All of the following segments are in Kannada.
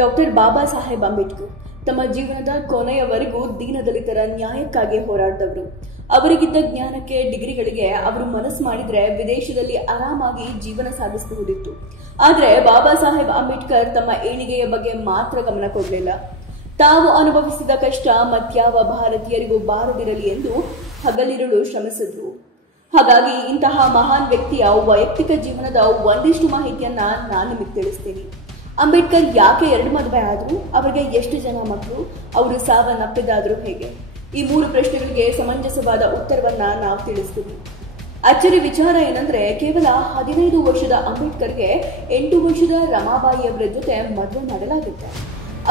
ಡಾಕ್ಟರ್ ಬಾಬಾ ಸಾಹೇಬ್ ಅಂಬೇಡ್ಕರ್ ತಮ್ಮ ಜೀವನದ ಕೊನೆಯವರೆಗೂ ದೀನದಲಿತರ ನ್ಯಾಯಕ್ಕಾಗಿ ಹೋರಾಡಿದವರು. ಅವರಿಗಿದ್ದ ಜ್ಞಾನಕ್ಕೆ, ಡಿಗ್ರಿಗಳಿಗೆ ಅವರು ಮನಸ್ಸು ಮಾಡಿದ್ರೆ ವಿದೇಶದಲ್ಲಿ ಆರಾಮಾಗಿ ಜೀವನ ಸಾಗಿಸಬಹುದಿತ್ತು. ಆದರೆ ಬಾಬಾ ಸಾಹೇಬ್ ಅಂಬೇಡ್ಕರ್ ತಮ್ಮ ಏಳಿಗೆಯ ಬಗ್ಗೆ ಮಾತ್ರ ಗಮನ ಕೊಡಲಿಲ್ಲ. ತಾವು ಅನುಭವಿಸಿದ ಕಷ್ಟ ಮತ್ಯಾವ ಭಾರತೀಯರಿಗೂ ಬಾರದಿರಲಿ ಎಂದು ಹಗಲಿರುಳು ಶ್ರಮಿಸಿದ್ರು. ಹಾಗಾಗಿ ಇಂತಹ ಮಹಾನ್ ವ್ಯಕ್ತಿಯ ವೈಯಕ್ತಿಕ ಜೀವನದ ಒಂದಿಷ್ಟು ಮಾಹಿತಿಯನ್ನ ನಾನು ನಿಮಗೆ ತಿಳಿಸ್ತೀನಿ. ಅಂಬೇಡ್ಕರ್ ಯಾಕೆ 2 ಮದುವೆ ಆದ್ರು, ಅವರಿಗೆ ಎಷ್ಟು ಜನ ಮಕ್ಕಳು, ಅವರು ಸಾವನ್ನಪ್ಪಿದಾದ್ರು ಹೇಗೆ? ಈ 3 ಪ್ರಶ್ನೆಗಳಿಗೆ ಸಮಂಜಸವಾದ ಉತ್ತರವನ್ನ ನಾವು ತಿಳಿಸ್ತೀವಿ. ಅಚ್ಚರಿ ವಿಚಾರ ಏನಂದ್ರೆ, ಕೇವಲ 15 ವರ್ಷದ ಅಂಬೇಡ್ಕರ್ಗೆ 8 ವರ್ಷದ ರಮಾಬಾಯಿಯವರ ಜೊತೆ ಮದುವೆ ಮಾಡಲಾಗುತ್ತೆ.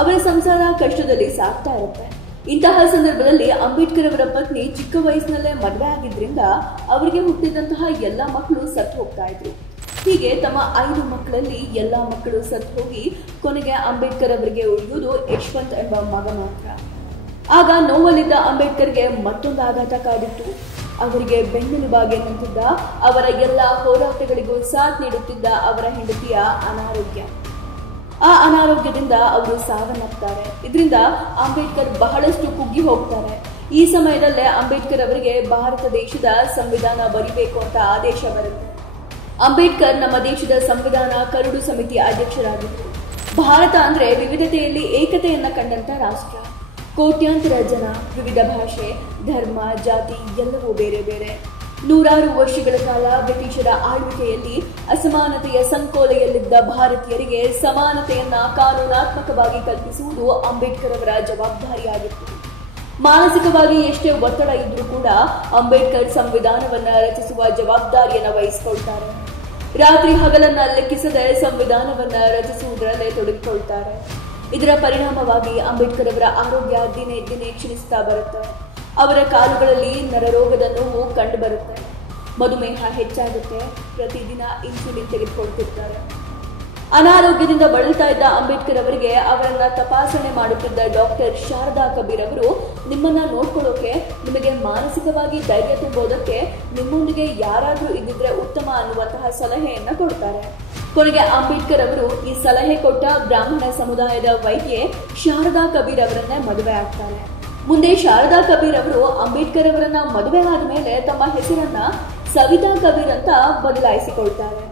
ಅವರ ಸಂಸಾರ ಕಷ್ಟದಲ್ಲಿ ಸಾಗ್ತಾ ಇರುತ್ತೆ. ಇಂತಹ ಸಂದರ್ಭದಲ್ಲಿ ಅಂಬೇಡ್ಕರ್ ಅವರ ಪತ್ನಿ ಚಿಕ್ಕ ವಯಸ್ಸಿನಲ್ಲೇ ಮದುವೆ ಆಗಿದ್ರಿಂದ ಅವರಿಗೆ ಹುಟ್ಟಿದಂತಹ ಎಲ್ಲಾ ಮಕ್ಕಳು ಸತ್ತು ಹೋಗ್ತಾ ಇದ್ರು. ಹೀಗೆ ತಮ್ಮ 5 ಮಕ್ಕಳಲ್ಲಿ ಎಲ್ಲಾ ಮಕ್ಕಳು ಸತ್ತು ಹೋಗಿ ಕೊನೆಗೆ ಅಂಬೇಡ್ಕರ್ ಅವರಿಗೆ ಉಳಿಯುವುದು ಯಶವಂತ್ ಎಂಬ ಮಗ ಮಾತ್ರ. ಆಗ ನೋವಲ್ಲಿದ್ದ ಅಂಬೇಡ್ಕರ್ಗೆ ಮತ್ತೊಂದು ಆಘಾತ ಕಾದಿತ್ತು. ಅವರಿಗೆ ಬೆನ್ನೆಲುಬಾಗಿ ನಿಂತಿದ್ದ, ಅವರ ಎಲ್ಲಾ ಹೋರಾಟಗಳಿಗೂ ಸಾಥ್ ನೀಡುತ್ತಿದ್ದ ಅವರ ಹೆಂಡತಿಯ ಅನಾರೋಗ್ಯ. ಆ ಅನಾರೋಗ್ಯದಿಂದ ಅವರು ಸಾವನ್ನಪ್ತಾರೆ. ಇದರಿಂದ ಅಂಬೇಡ್ಕರ್ ಬಹಳಷ್ಟು ಕುಗ್ಗಿ ಹೋಗ್ತಾರೆ. ಈ ಸಮಯದಲ್ಲೇ ಅಂಬೇಡ್ಕರ್ ಅವರಿಗೆ ಭಾರತ ದೇಶದ ಸಂವಿಧಾನ ಬರಿಬೇಕು ಅಂತ ಆದೇಶ ಬರುತ್ತೆ. ಅಂಬೇಡ್ಕರ್ ನಮ್ಮ ದೇಶದ ಸಂವಿಧಾನ ಕರಡು ಸಮಿತಿ ಅಧ್ಯಕ್ಷರಾಗಿದ್ದರು. ಭಾರತ ಅಂದ್ರೆ ವಿವಿಧತೆಯಲ್ಲಿ ಏಕತೆಯನ್ನ ಕಂಡಂತ ರಾಷ್ಟ್ರ. ಕೋಟ್ಯಾಂತರ ಜನ, ವಿವಿಧ ಭಾಷೆ, ಧರ್ಮ, ಜಾತಿ ಎಲ್ಲವೂ ಬೇರೆ ಬೇರೆ. 100 ವರ್ಷಗಳ ಕಾಲ ಬ್ರಿಟಿಷರ ಆಳ್ವಿಕೆಯಲ್ಲಿ ಅಸಮಾನತೆಯ ಸಂಕೋಲೆಯಲ್ಲಿದ್ದ ಭಾರತೀಯರಿಗೆ ಸಮಾನತೆಯನ್ನ ಕಾನೂನಾತ್ಮಕವಾಗಿ ಕಲ್ಪಿಸುವುದು ಅಂಬೇಡ್ಕರ್ ಅವರ ಜವಾಬ್ದಾರಿಯಾಗಿತ್ತು. ಮಾನಸಿಕವಾಗಿ ಎಷ್ಟೇ ಒತ್ತಡ ಇದ್ರೂ ಕೂಡ ಅಂಬೇಡ್ಕರ್ ಸಂವಿಧಾನವನ್ನ ರಚಿಸುವ ಜವಾಬ್ದಾರಿಯನ್ನ ವಹಿಸಿಕೊಳ್ತಾರೆ. ರಾತ್ರಿ ಹಗಲನ್ನ ಲೆಕ್ಕಿಸದೆ ಸಂವಿಧಾನವನ್ನ ರಚಿಸುವುದರಲ್ಲೇ ತೊಡಗಿಕೊಳ್ತಾರೆ. ಇದರ ಪರಿಣಾಮವಾಗಿ ಅಂಬೇಡ್ಕರ್ ಅವರ ಆರೋಗ್ಯ ದಿನೇ ದಿನೇ ಕ್ಷೀಣಿಸ್ತಾ ಬರುತ್ತೆ. ಅವರ ಕಾಲುಗಳಲ್ಲಿ ನರರೋಗದ ನೋವು ಕಂಡು ಬರುತ್ತೆ. ಮಧುಮೇಹ ಹೆಚ್ಚಾಗುತ್ತೆ. ಪ್ರತಿದಿನ ಇನ್ಸುಲಿನ್ ತೆಗೆದುಕೊಳ್ತಿರ್ತಾರೆ. ಅನಾರೋಗ್ಯದಿಂದ ಬಳಲ್ತಾ ಇದ್ದ ಅಂಬೇಡ್ಕರ್ ಅವರಿಗೆ ಅವರನ್ನ ತಪಾಸಣೆ ಮಾಡುತ್ತಿದ್ದ ಡಾಕ್ಟರ್ ಶಾರದಾ ಕಬೀರ್ ಅವರು, ನಿಮ್ಮನ್ನ ನೋಡ್ಕೊಳ್ಳೋಕೆ, ನಿಮಗೆ ಮಾನಸಿಕವಾಗಿ ಧೈರ್ಯ ತುಂಬೋದಕ್ಕೆ ನಿಮ್ಮೊಂದಿಗೆ ಯಾರಾದ್ರೂ ಇದ್ದಿದ್ರೆ ಉತ್ತಮ ಅನ್ನುವಂತಹ ಸಲಹೆಯನ್ನ ಕೊಡ್ತಾರೆ. ಕೊನೆಗೆ ಅಂಬೇಡ್ಕರ್ ಅವರು ಈ ಸಲಹೆ ಕೊಟ್ಟ ಬ್ರಾಹ್ಮಣ ಸಮುದಾಯದ ವೈದ್ಯೆ ಶಾರದಾ ಕಬೀರ್ ಅವರನ್ನೇ ಮದುವೆ ಆಗ್ತಾರೆ. ಮುಂದೆ ಶಾರದಾ ಕಬೀರ್ ಅವರು ಅಂಬೇಡ್ಕರ್ ಅವರನ್ನ ಮದುವೆ ಆದ್ಮೇಲೆ ತಮ್ಮ ಹೆಸರನ್ನ ಸವಿತಾ ಕಬೀರ್ ಅಂತ ಬದಲಾಯಿಸಿಕೊಳ್ತಾರೆ.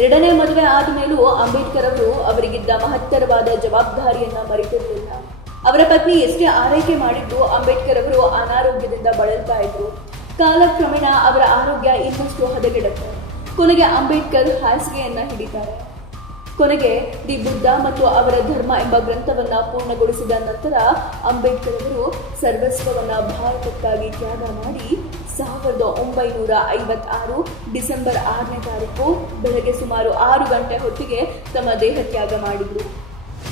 2ನೇ ಮದುವೆ ಆದ್ಮೇಲೂ ಅಂಬೇಡ್ಕರ್ ಅವರು ಅವರಿಗಿದ್ದ ಮಹತ್ತರವಾದ ಜವಾಬ್ದಾರಿಯನ್ನ ಮರೆತಿರಲಿಲ್ಲ. ಅವರ ಪತ್ನಿ ಎಷ್ಟೇ ಆರೈಕೆ ಮಾಡಿದ್ದು ಅಂಬೇಡ್ಕರ್ ಅವರು ಅನಾರೋಗ್ಯದಿಂದ ಬಳಲ್ತಾ ಇದ್ರು. ಕಾಲಕ್ರಮೇಣ ಅವರ ಆರೋಗ್ಯ ಇನ್ನಷ್ಟು ಹದಗೆಡುತ್ತೆ. ಕೊನೆಗೆ ಅಂಬೇಡ್ಕರ್ ಹಾಸಿಗೆಯನ್ನ ಹಿಡಿತಾರೆ. ಕೊನೆಗೆ ದಿ ಬುದ್ಧ ಮತ್ತು ಅವರ ಧರ್ಮ ಎಂಬ ಗ್ರಂಥವನ್ನ ಪೂರ್ಣಗೊಳಿಸಿದ ನಂತರ ಅಂಬೇಡ್ಕರ್ ಅವರು ಸರ್ವಸ್ವವನ್ನ ಭಾರತಕ್ಕಾಗಿ ತ್ಯಾಗ ಮಾಡಿ 1956 ಡಿಸೆಂಬರ್ 6ನೇ ತಾರೀಕು ಬೆಳಗ್ಗೆ ಸುಮಾರು 6 ಗಂಟೆ ಹೊತ್ತಿಗೆ ತಮ್ಮ ದೇಹ ತ್ಯಾಗ ಮಾಡಿದ್ರು.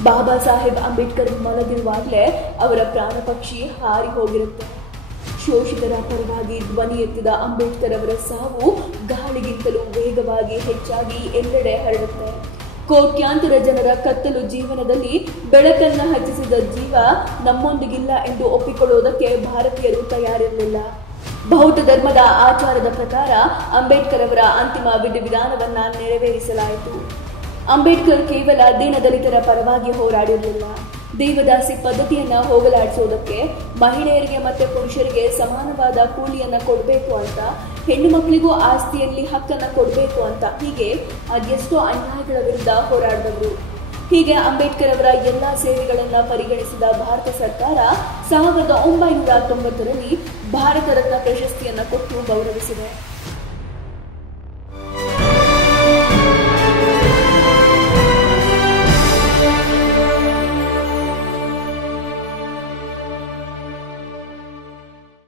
ಬಾಬಾ ಸಾಹೇಬ್ ಅಂಬೇಡ್ಕರ್ ಮಲಗಿರುವಾಗಲೇ ಅವರ ಪ್ರಾಣ ಪಕ್ಷಿ ಹಾರಿ ಹೋಗಿರುತ್ತೆ. ಶೋಷಿತರ ಪರವಾಗಿ ಧ್ವನಿ ಎತ್ತಿದ ಅಂಬೇಡ್ಕರ್ ಅವರ ಸಾವು ಗಾಳಿಗಿಂತಲೂ ವೇಗವಾಗಿ ಹೆಚ್ಚಾಗಿ ಎಲ್ಲೆಡೆ ಹರಡುತ್ತೆ. ಕೋಟ್ಯಾಂತರ ಜನರ ಕತ್ತಲು ಜೀವನದಲ್ಲಿ ಬೆಳಕನ್ನ ಹಚ್ಚಿಸಿದ ಜೀವ ನಮ್ಮೊಂದಿಗಿಲ್ಲ ಎಂದು ಒಪ್ಪಿಕೊಳ್ಳುವುದಕ್ಕೆ ಭಾರತೀಯರು ತಯಾರಿರಲಿಲ್ಲ. ಬೌದ್ಧ ಧರ್ಮದ ಆಚಾರದ ಪ್ರಕಾರ ಅಂಬೇಡ್ಕರ್ ಅವರ ಅಂತಿಮ ವಿಧಿವಿಧಾನವನ್ನ ನೆರವೇರಿಸಲಾಯಿತು. ಅಂಬೇಡ್ಕರ್ ಕೇವಲ ದೀನದಲಿತರ ಪರವಾಗಿ ಹೋರಾಡಿರಲಿಲ್ಲ. ದೇವದಾಸಿ ಪದ್ಧತಿಯನ್ನ ಹೋಗಲಾಡಿಸೋದಕ್ಕೆ, ಮಹಿಳೆಯರಿಗೆ ಮತ್ತೆ ಪುರುಷರಿಗೆ ಸಮಾನವಾದ ಕೂಲಿಯನ್ನ ಕೊಡಬೇಕು ಅಂತ, ಹೆಣ್ಣು ಮಕ್ಕಳಿಗೂ ಆಸ್ತಿಯಲ್ಲಿ ಹಕ್ಕನ್ನ ಕೊಡಬೇಕು ಅಂತ, ಹೀಗೆ ಅದೆಷ್ಟೋ ಅನ್ಯಾಯಗಳ ವಿರುದ್ಧ ಹೋರಾಡಿದವರು. ಹೀಗೆ ಅಂಬೇಡ್ಕರ್ ಅವರ ಎಲ್ಲಾ ಸೇವೆಗಳನ್ನ ಪರಿಗಣಿಸಿದ ಭಾರತ ಸರ್ಕಾರ 1990ರಲ್ಲಿ ಭಾರತ ರತ್ನ ಪ್ರಶಸ್ತಿಯನ್ನ ಕೊಟ್ಟು ಗೌರವಿಸಿದೆ.